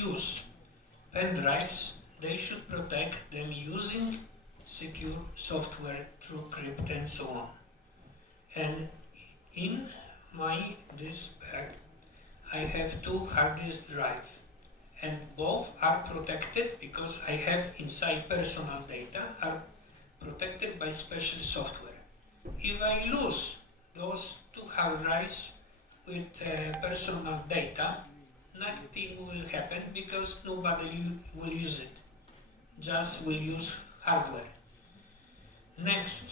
use pen drives, they should protect them using secure software, TrueCrypt and so on. And in this bag, I have 2 hard disk drives, and both are protected because I have inside personal data are protected by special software. If I lose those 2 hard drives with personal data, nothing will happen because nobody will use it, just will use hardware. Next,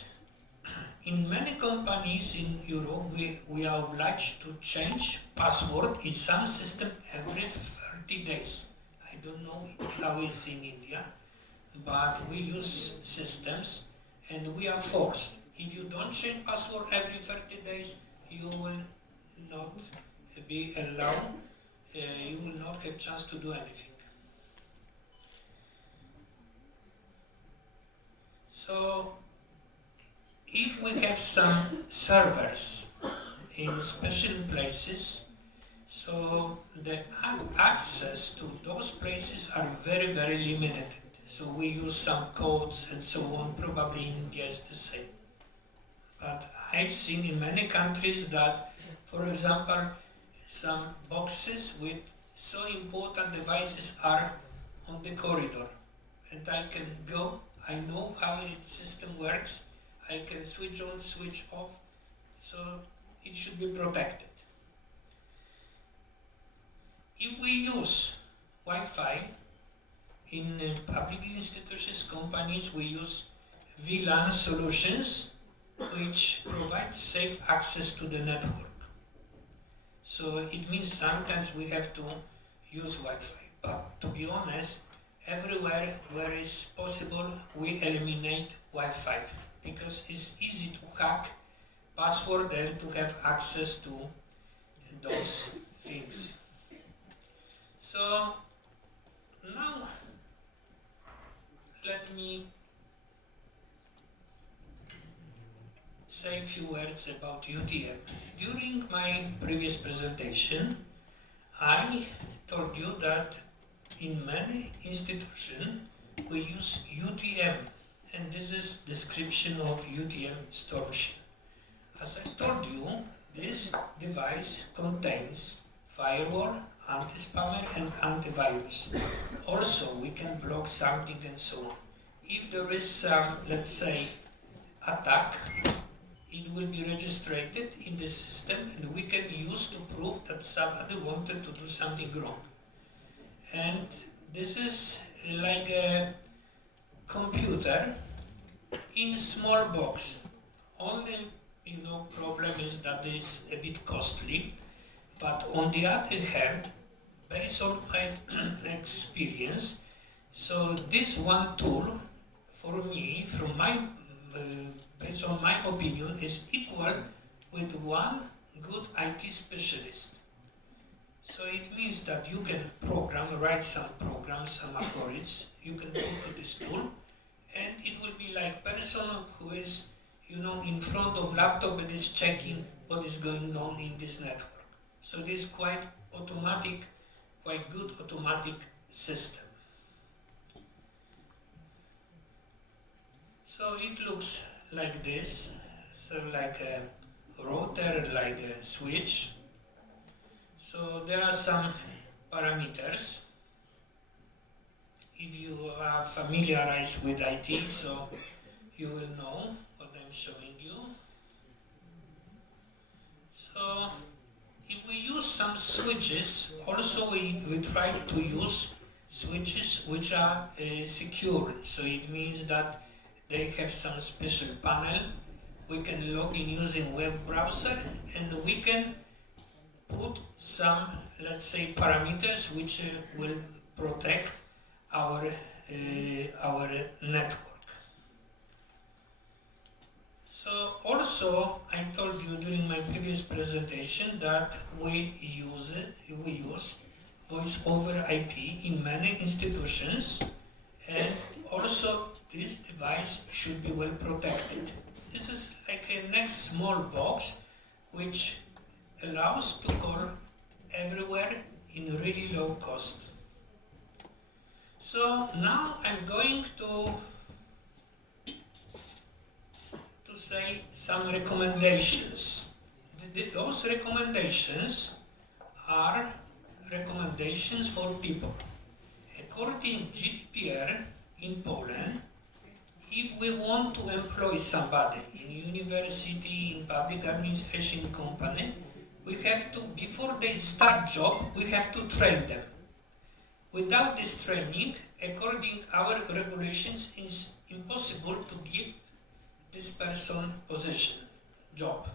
in many companies in Europe, we are obliged to change password in some system every 30 days. I don't know how it's in India, but we use systems and we are forced. If you don't change password every 30 days, you will not be allowed, you will not have chance to do anything. So, if we have some servers in special places, so the access to those places are very, very limited. So we use some codes and so on, probably in India is the same. But I've seen in many countries that, for example, some boxes with so important devices are on the corridor. And I can go, I know how the system works, I can switch on, switch off, so it should be protected. If we use Wi-Fi in public institutions, companies, we use VLAN solutions which provide safe access to the network. So it means sometimes we have to use Wi-Fi, but to be honest, everywhere where it's possible we eliminate Wi-Fi because it's easy to hack password and to have access to those things. So now let me say a few words about UTM. During my previous presentation, I told you that in many institutions we use UTM, and this is description of UTM storm shell. As I told you, this device contains firewall, anti-spammer and antivirus. Also, we can block something and so on. If there is some, let's say, attack, it will be registered in the system and we can use to prove that somebody wanted to do something wrong. And this is like a computer in a small box. Only, problem is that it's a bit costly, but on the other hand, based on my experience, so this one tool for me, from my based on my opinion, is equal with one good IT specialist. So it means that you can write some programs, some algorithms, you can go to this tool, and it will be like person who is, in front of laptop and is checking what is going on in this network. So this is quite automatic, quite good automatic system. So it looks like this, so like a router, like a switch. So there are some parameters. If you are familiarized with IT, so you will know what I'm showing you. So if we use some switches, also we try to use switches which are secure. So it means that they have some special panel. We can log in using web browser and we can put some, let's say, parameters which will protect our network. So also I told you during my previous presentation that we use voice over IP in many institutions, and also this device should be well protected. This is like a next small box which allows to call everywhere in really low cost. So now I'm going to say some recommendations. Those recommendations are recommendations for people. According to GDPR in Poland, if we want to employ somebody in university, in public administration company, we have to, before they start job, we have to train them. Without this training, according to our regulations, it's impossible to give this person position, job.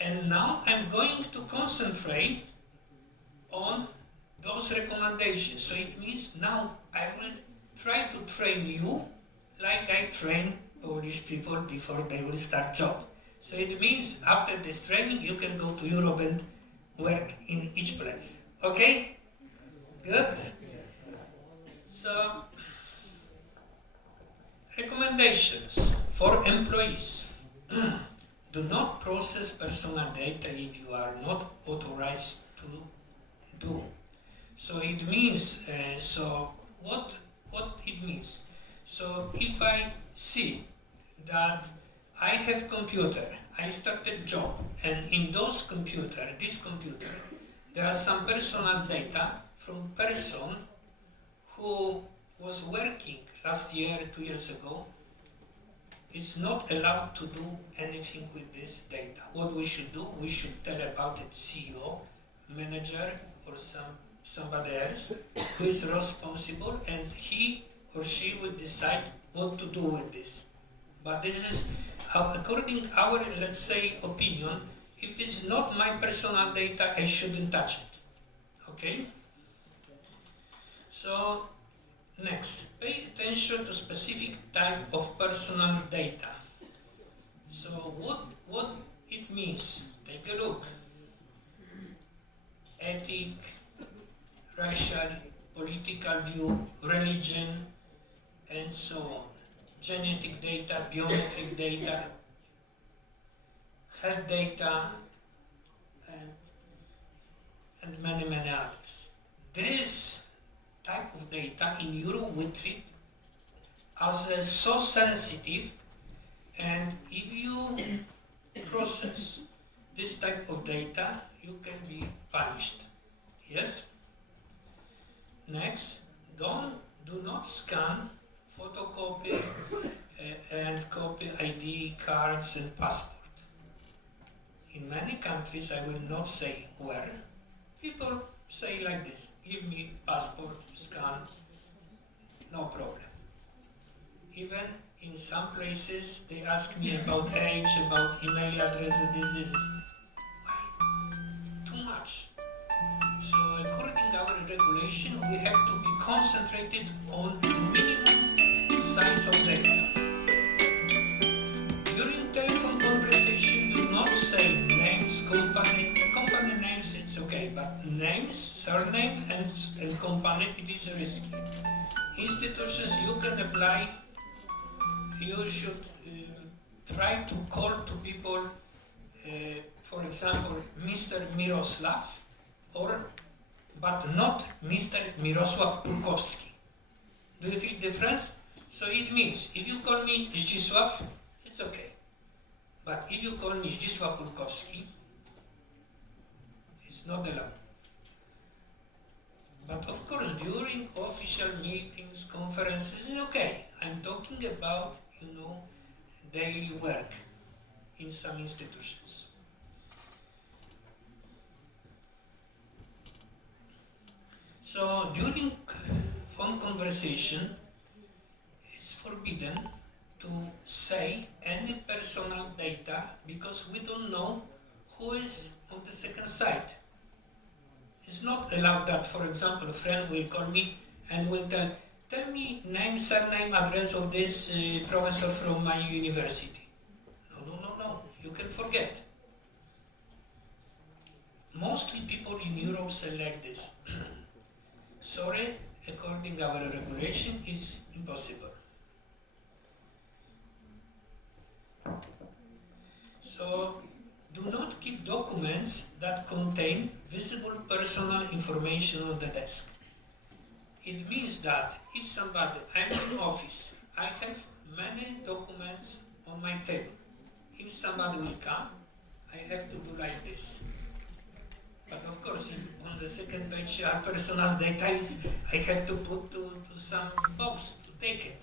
And now I'm going to concentrate on those recommendations. So it means now I will try to train you like I train Polish people before they will start job. So it means after this training you can go to Europe and work in each place. Okay? Good? So, recommendations for employees. Do not process personal data if you are not authorized to do. So it means, what it means? So if I see that I have computer, I started job, and in this computer, there are some personal data from person who was working last year, 2 years ago. It's not allowed to do anything with this data. What we should do, we should tell about it CEO, manager, or somebody else who is responsible, and he or she will decide what to do with this. But this is, according to our, let's say, opinion, if it's not my personal data, I shouldn't touch it. Okay? So, next, pay attention to specific type of personal data. So what it means, take a look. Ethic, racial, political view, religion, and so on. Genetic data, biometric data, health data, and many, many others. This type of data in Europe we treat as so sensitive, and if you process this type of data, you can be punished. Yes? Next, do not scan, photocopy, and copy ID cards and passport. In many countries, I will not say where, people say like this: give me passport, scan, no problem. Even in some places, they ask me about age, about email address, this. Why? Too much. So according to our regulation, we have to be concentrated on the minimum size of data. During telephone conversation, do not say names, company names, it's okay, but names, surname, and company, it is risky. Institutions you can apply, you should try to call to people, for example, Mr. Miroslav, but not Mr. Mirosław Polkowski. Do you feel difference? So it means, if you call me Zdzislaw, it's okay. But if you call me Zdzislaw Polkowski, it's not allowed. But of course, during official meetings, conferences, it's okay. I'm talking about, daily work in some institutions. So during phone conversation, it's forbidden to say any personal data because we don't know who is on the second side. It's not allowed that, for example, a friend will call me and will tell me name, surname, address of this professor from my university. No, you can forget. Mostly people in Europe say like this. Sorry, according to our regulation, it's impossible. So, do not keep documents that contain visible personal information on the desk. It means that if somebody, I'm in office, I have many documents on my table. If somebody will come, I have to do like this. But of course, if on the second page our personal data is, I have to put to some box to take it.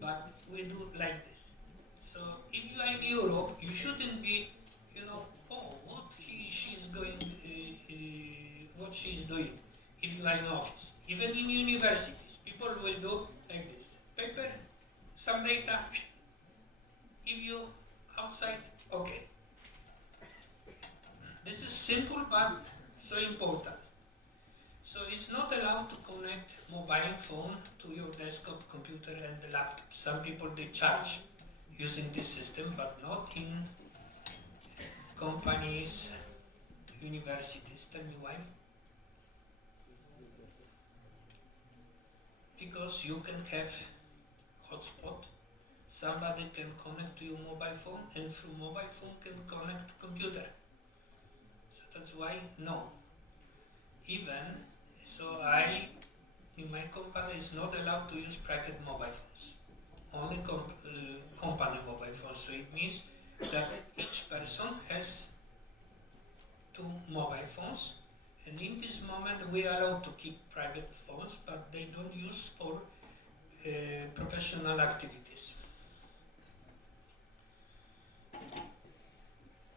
But we do like this. So if you are in Europe, you shouldn't be, oh, what she's going, what she's doing. If you are in office, even in universities, people will do like this. Paper, some data. If you outside, okay. This is simple but so important. So it's not allowed to connect mobile phone to your desktop computer and the laptop. Some people they charge using this system, but not in companies, universities. Tell me why? Because you can have hotspot. Somebody can connect to your mobile phone, and through mobile phone can connect to computer. So that's why no. Even so, in my company is not allowed to use private mobile phones. Only company mobile phones. So it means that each person has 2 mobile phones, and in this moment we are allowed to keep private phones, but they don't use for professional activities.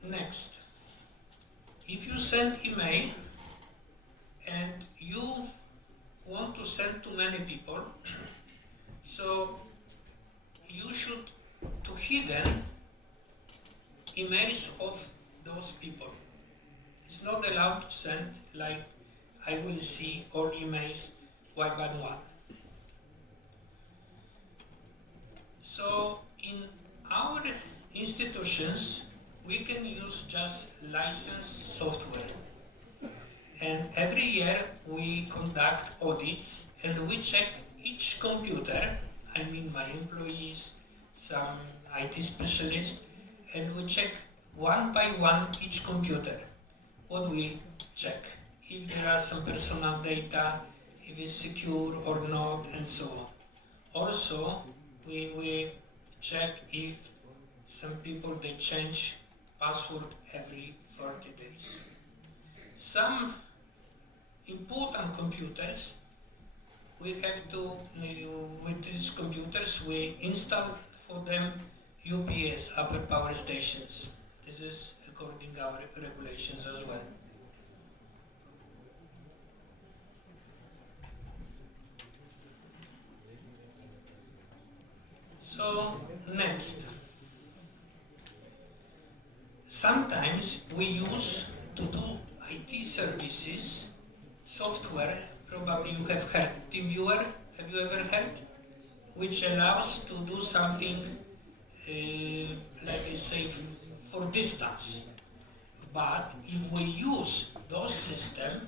Next, if you send email and you want to send to many people, so you should to hidden emails of those people. It's not allowed to send like I will see all emails one by one. So in our institutions, we can use just licensed software. And every year we conduct audits and we check each computer, I mean my employees, some IT specialists, and we check one by one each computer. What we check? If there are some personal data, if it's secure or not, and so on. Also, we check if some people they change password every 40 days. Some important computers, we have to, with these computers, we install for them UPS, upper power stations. This is according to our regulations as well. So, next. Sometimes we use to do IT services software, probably you have heard TeamViewer, have you ever heard? Which allows to do something, like I say, for distance. But if we use those systems,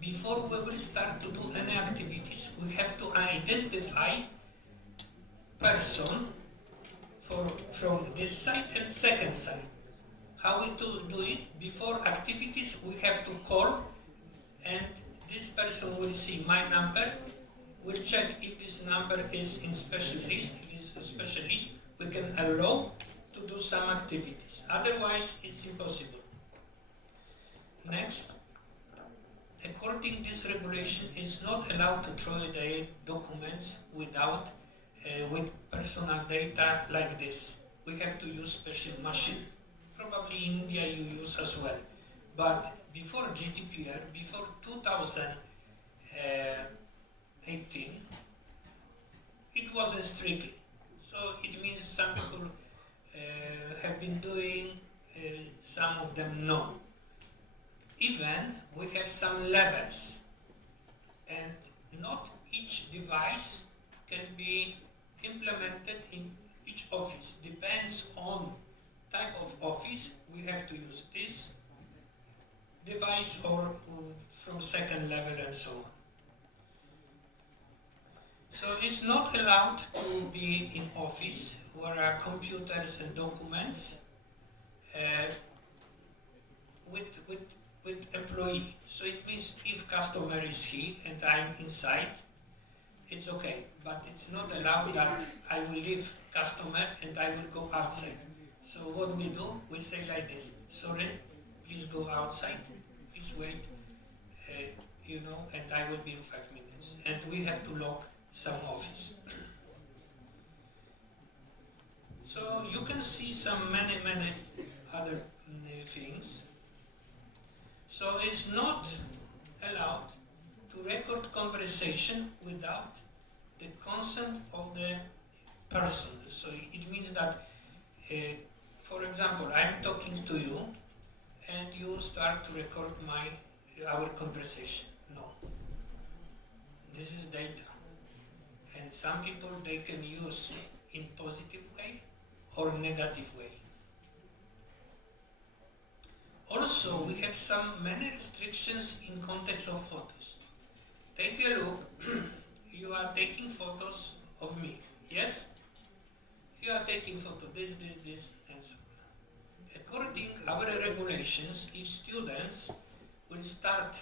before we will start to do any activities, we have to identify person from this side and second side. How we do it? Before activities, we have to call, and this person will see my number. We'll check if this number is in special list. If it's a special list, we can allow to do some activities. Otherwise, it's impossible. Next, according to this regulation, it's not allowed to throw away documents without with personal data like this. We have to use special machine. Probably in India you use as well. But before GDPR, before 2018, it wasn't strictly. So it means some people have been doing, some of them no. Even we have some levels, and not each device can be implemented in each office. Depends on type of office, we have to use this device or from second level and so on. So it's not allowed to be in office where are computers and documents with employee. So it means if customer is here and I'm inside, it's okay, but it's not allowed that I will leave customer and I will go outside. So what we do, we say like this: sorry, please go outside, please wait, you know, and I will be in 5 minutes. And we have to lock some office. So you can see some many other things. So it's not allowed to record conversation without the consent of the person. So it means that, for example, I'm talking to you, and you start to record our conversation. No. This is data. And some people, they can use in positive way or negative way. Also, we have many restrictions in context of photos. Take a look. You are taking photos of me, yes? You are taking photos, this, and so on. According to our regulations, if students will start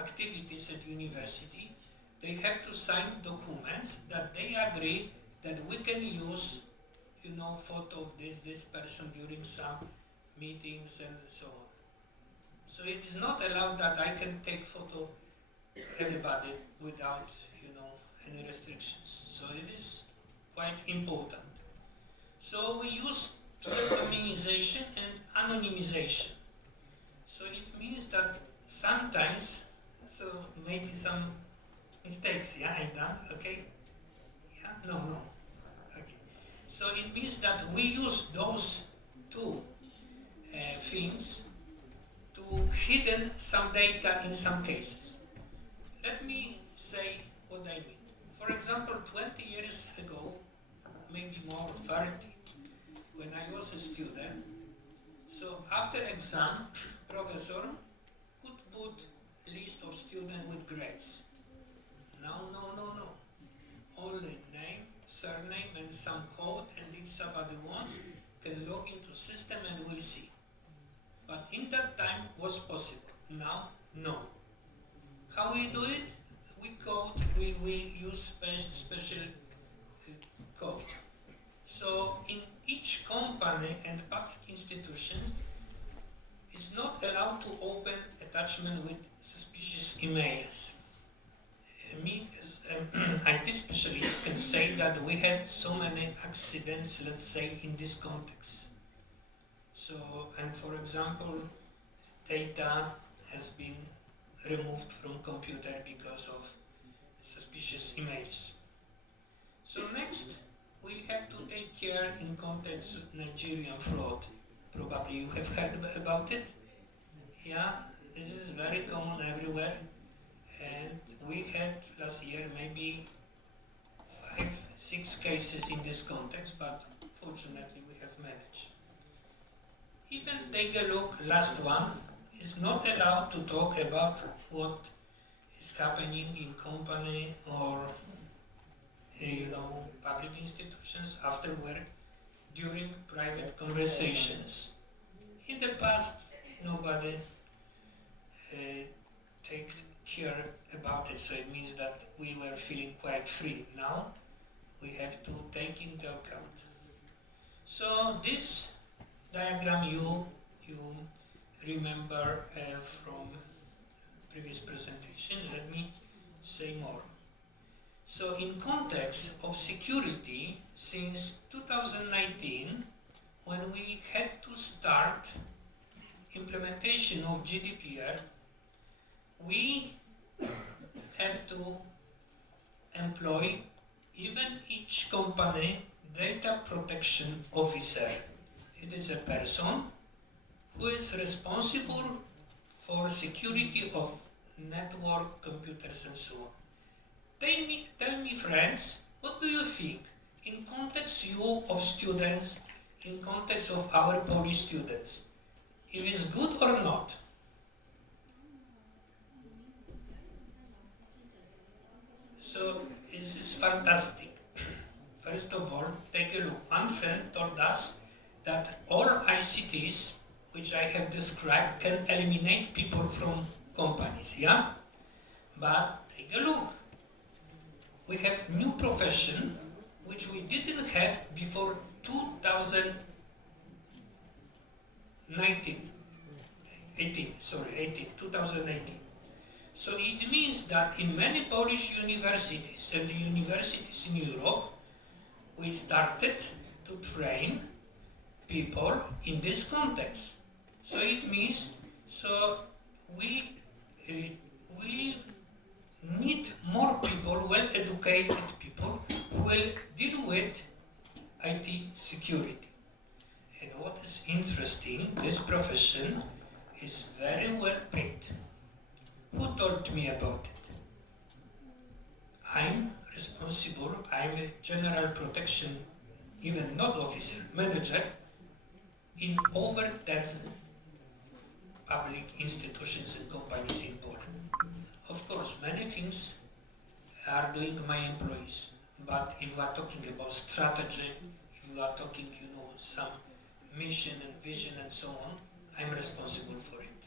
activities at university, they have to sign documents that they agree that we can use, you know, photo of this person during some meetings and so on. So it is not allowed that I can take photo anybody without, you know, any restrictions. So it is quite important. So we use pseudonymization and anonymization. So it means that sometimes, so maybe some mistakes, yeah, I've done, okay? Yeah, no. Okay. So it means that we use those two things to hidden some data in some cases. Let me say what I mean. For example, 20 years ago, maybe more, 30, when I was a student, so after exam, professor could put list of students with grades. No. Only name, surname, and some code, and if somebody wants, can log into system and we'll see. But in that time was possible. Now, no. How we do it? We use special code. So in each company and public institution, it's not allowed to open attachment with suspicious emails. Me as an IT specialist can say that we had so many accidents, let's say, in this context. So, and for example, data has been removed from computer because of suspicious emails. So next, we have to take care in context of Nigerian fraud. Probably you have heard about it. Yeah, this is very common everywhere. And we had last year maybe 5-6 cases in this context, but fortunately we have managed. Even take a look, last one, is not allowed to talk about what is happening in company or public institutions after work during private conversations. In the past, nobody takes care about it, so it means that we were feeling quite free. Now we have to take into account. So this diagram you remember from previous presentation. Let me say more. So in context of security, since 2019, when we had to start implementation of GDPR, we have to employ even each company data protection officer. It is a person who is responsible for security of network, computers, and so on. Tell me, friends, what do you think in context of students, in context of our Polish students? It is good or not? So this is fantastic. First of all, take a look. One friend told us that all ICTs, which I have described, can eliminate people from companies, yeah? But take a look. we have new profession which we didn't have before 2019. 2018. So it means that in many Polish universities and the universities in Europe, we started to train people in this context. So it means, we need more people, well-educated people, who will deal with IT security. And what is interesting, this profession is very well paid. Who told me about it? I'm responsible, I'm a general protection, even not officer, manager, in over 10 public institutions and companies in Poland. Of course, many things are doing my employees, but if we are talking about strategy, if we are talking, some mission and vision and so on, I'm responsible for it.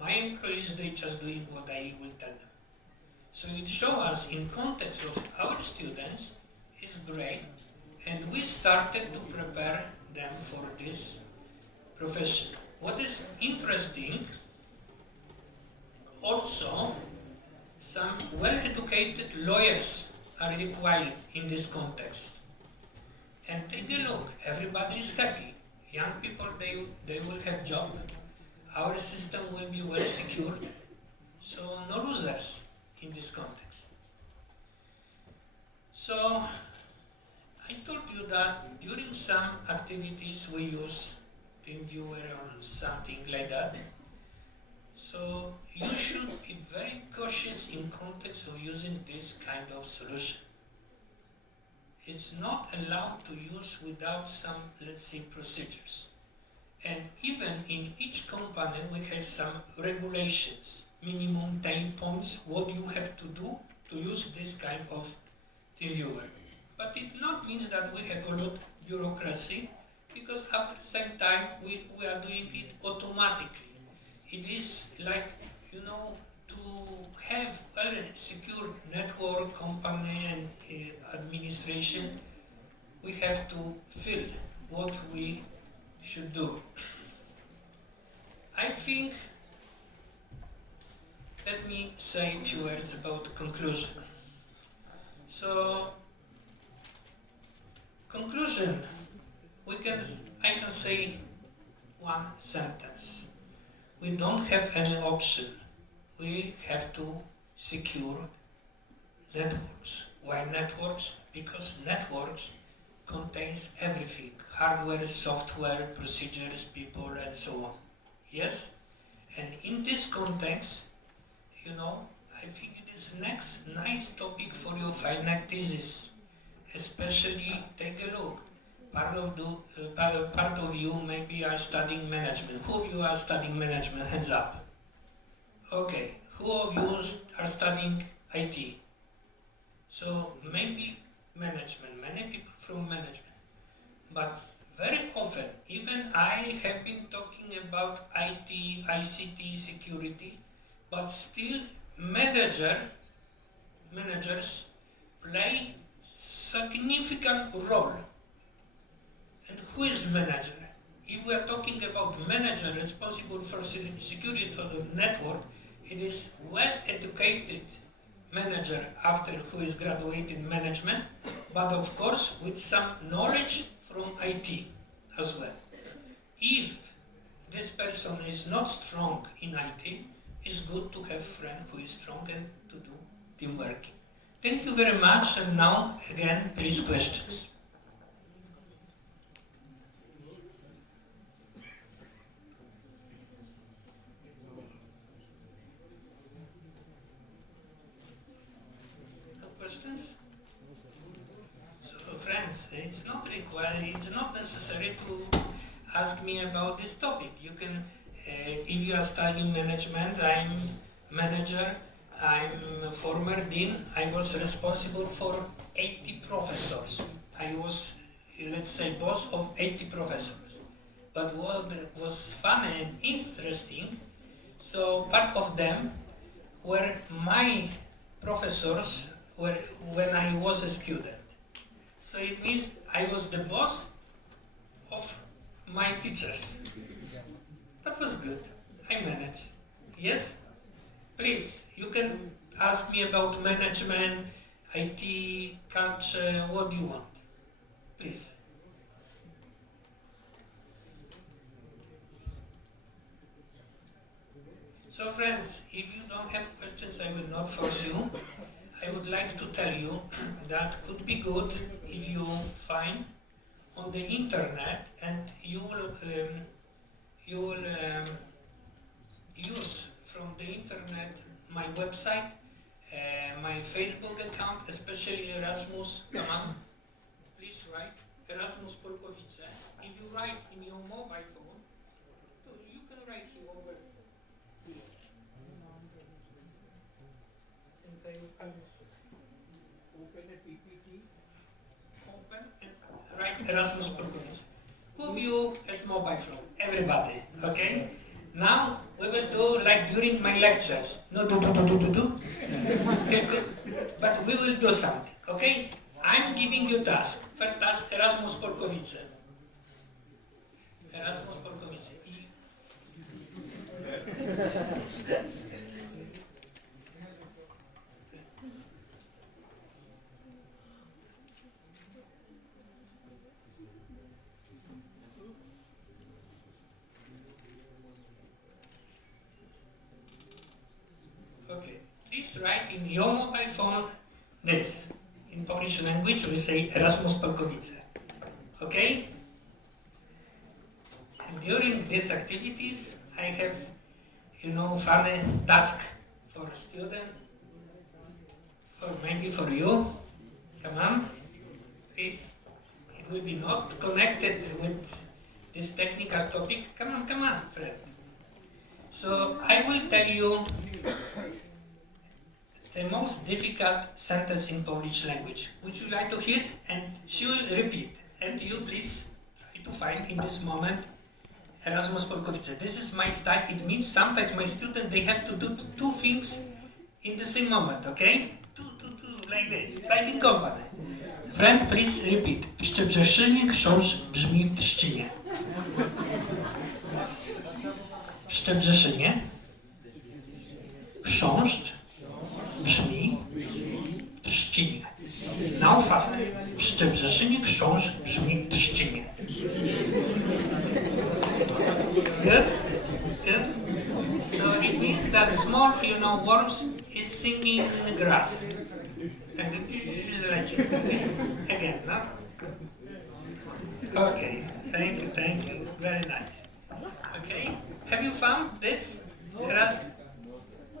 My employees, they just doing what I will tell them. So it shows us in context of our students is great, and we started to prepare them for this profession. What is interesting, also, some well-educated lawyers are required in this context. And take a look, everybody is happy. Young people, they will have job. Our system will be well secured. So no losers in this context. So I told you that during some activities we use TeamViewer or something like that. So you should be very cautious in context of using this kind of solution. It's not allowed to use without some, let's say, procedures. And even in each company we have some regulations, minimum 10 points, what you have to do to use this kind of TeamViewer. But it not means that we have a lot of bureaucracy, because at the same time we are doing it automatically. It is like, to have a secure network, company and administration, we have to fill what we should do. I think, let me say a few words about the conclusion. So, conclusion, I can say one sentence. We don't have any option. We have to secure networks. Why networks? Because networks contains everything. Hardware, software, procedures, people, and so on. Yes? And in this context, I think it is next nice topic for your final thesis. Especially, take a look. Part of you maybe are studying management. Who of you are studying management? Hands up. Okay. Who of you are studying IT? So maybe management. Many people from management. But very often, even I have been talking about IT, ICT, security, but still managers play significant role. And who is manager? If we are talking about manager responsible for security of the network, it is well-educated manager after who is graduated in management, but of course with some knowledge from IT as well. If this person is not strong in IT, it's good to have a friend who is strong and to do teamwork. Thank you very much, and now again, please questions. Questions? So friends, it's not required, it's not necessary to ask me about this topic. You can, if you are studying management, I'm manager, I'm a former dean, I was responsible for 80 professors. I was, let's say, boss of 80 professors. But what was fun and interesting, so part of them were my professors when I was a student. So it means I was the boss of my teachers. That was good. I managed. Yes? Please, you can ask me about management, IT, culture, what do you want? Please. So friends, if you don't have questions, I will not force you. I would like to tell you that could be good if you find on the internet and you will use from the internet my website, my Facebook account, especially Erasmus. Come on, please write Erasmus Polkowice. If you write in your mobile phone, you can write here over here. And I will open a PPT. Open and write Erasmus Polkowice. Who view as mobile phone? Everybody. Okay. Now we will do like during my lectures. No do. But we will do something. Okay. I'm giving you task. First task Erasmus Polkowice. Erasmus Polkowice. Okay, please write in your mobile phone this. In Polish language we say Erasmus Polkowice. Okay? And during these activities I have, funny task for a student, or maybe for you. Come on, please. It will be not connected with this technical topic. Come on, friend. So I will tell you the most difficult sentence in Polish language. Would you like to hear? And she will repeat. And you please try to find in this moment Erasmus Polkowice. This is my style. It means sometimes my students, they have to do two things in the same moment, okay? Two, like this, like in company. Friend, please repeat. W Szczebrzeszynie książ brzmi w Trzcinie. W Szczebrzeszynie książ brzmi w Trzcinie. Now fast. W Szczebrzeszynie książ brzmi w Trzcinie. Good? Good? So it means that small, worms is singing in the grass. And again, no? Okay, thank you, very nice. Okay, have you found this?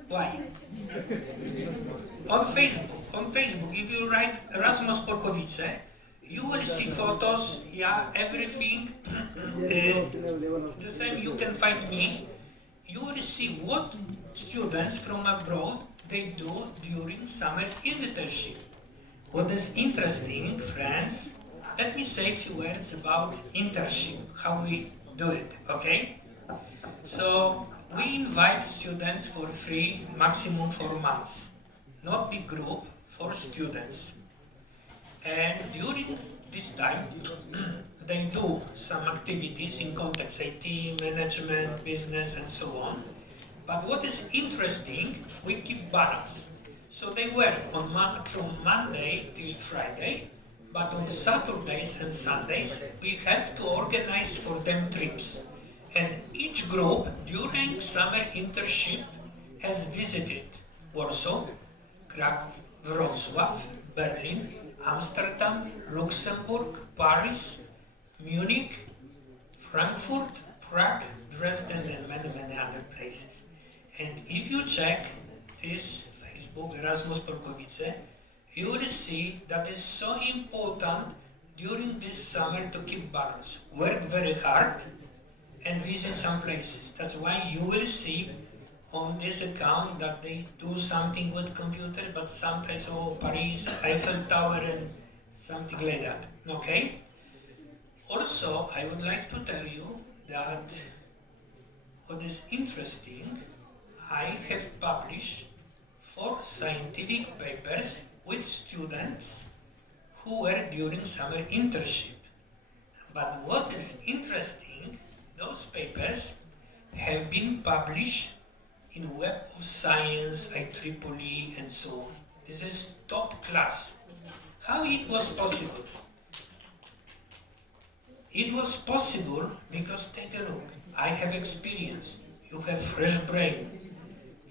Why? On Facebook, if you write Erasmus Polkowice, you will see photos, everything, the same you can find me. You will see what students from abroad, they do during summer internship. What is interesting, friends, let me say a few words about internship, how we do it, okay? So, we invite students for free, maximum 4 months. Not big group, 4 students. And during this time, they do some activities in context IT, management, business, and so on. But what is interesting, we keep balance. So they work from Monday till Friday, but on Saturdays and Sundays, we have to organize for them trips. And each group during summer internship has visited Warsaw, Kraków, Wrocław, Berlin, Amsterdam, Luxembourg, Paris, Munich, Frankfurt, Prague, Dresden, and many other places. And if you check this Facebook, Erasmus Polkowice, you will see that it's so important during this summer to keep balance. Work very hard and visit some places. That's why you will see on this account that they do something with computer, but sometimes, Paris, Eiffel Tower, and something like that, okay? Also, I would like to tell you that what is interesting, I have published 4 scientific papers with students who were during summer internship. But what is interesting, those papers have been published in Web of Science, IEEE, and so on. This is top class. How it was possible? It was possible because, take a look, I have experience, you have fresh brain.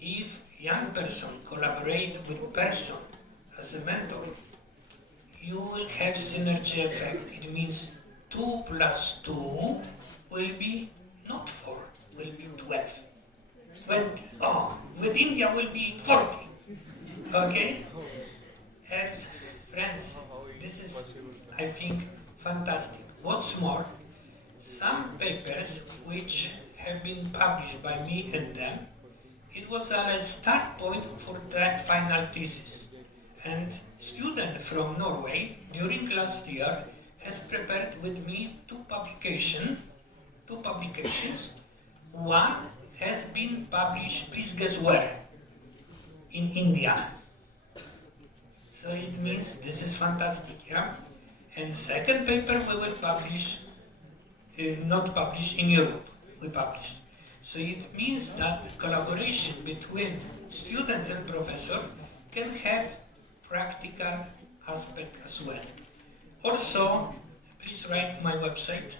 If young person collaborate with person as a mentor, you will have synergy effect. It means 2 plus 2 will be not 4, will be 12. 20. Oh, with India will be 40. Okay? And friends, this is, I think, fantastic. What's more, some papers which have been published by me and them, it was a start point for that final thesis. And student from Norway during last year has prepared with me two publications. One has been published, please guess where? In India. So it means this is fantastic, yeah? And second paper we will publish, not published in Europe, we published. So it means that collaboration between students and professors can have practical aspect as well. Also, please write my website,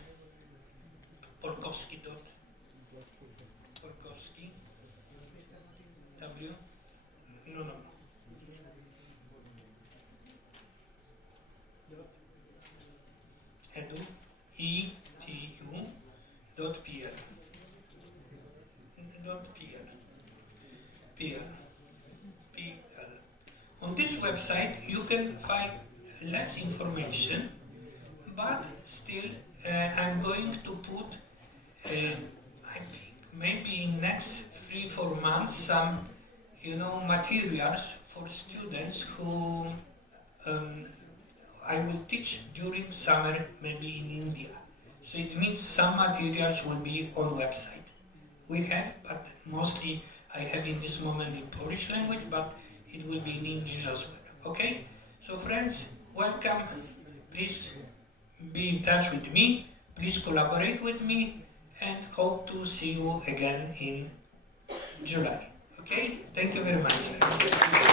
Polkowski, edu.pl. On this website you can find less information, but still I'm going to put, I think maybe in next 3-4 months, some materials for students who I will teach during summer, maybe in India. So it means some materials will be on website. We have, but mostly I have in this moment in Polish language, but it will be in English as well. Okay? So friends, welcome. Please be in touch with me. Please collaborate with me, and hope to see you again in July. Okay? Thank you very much.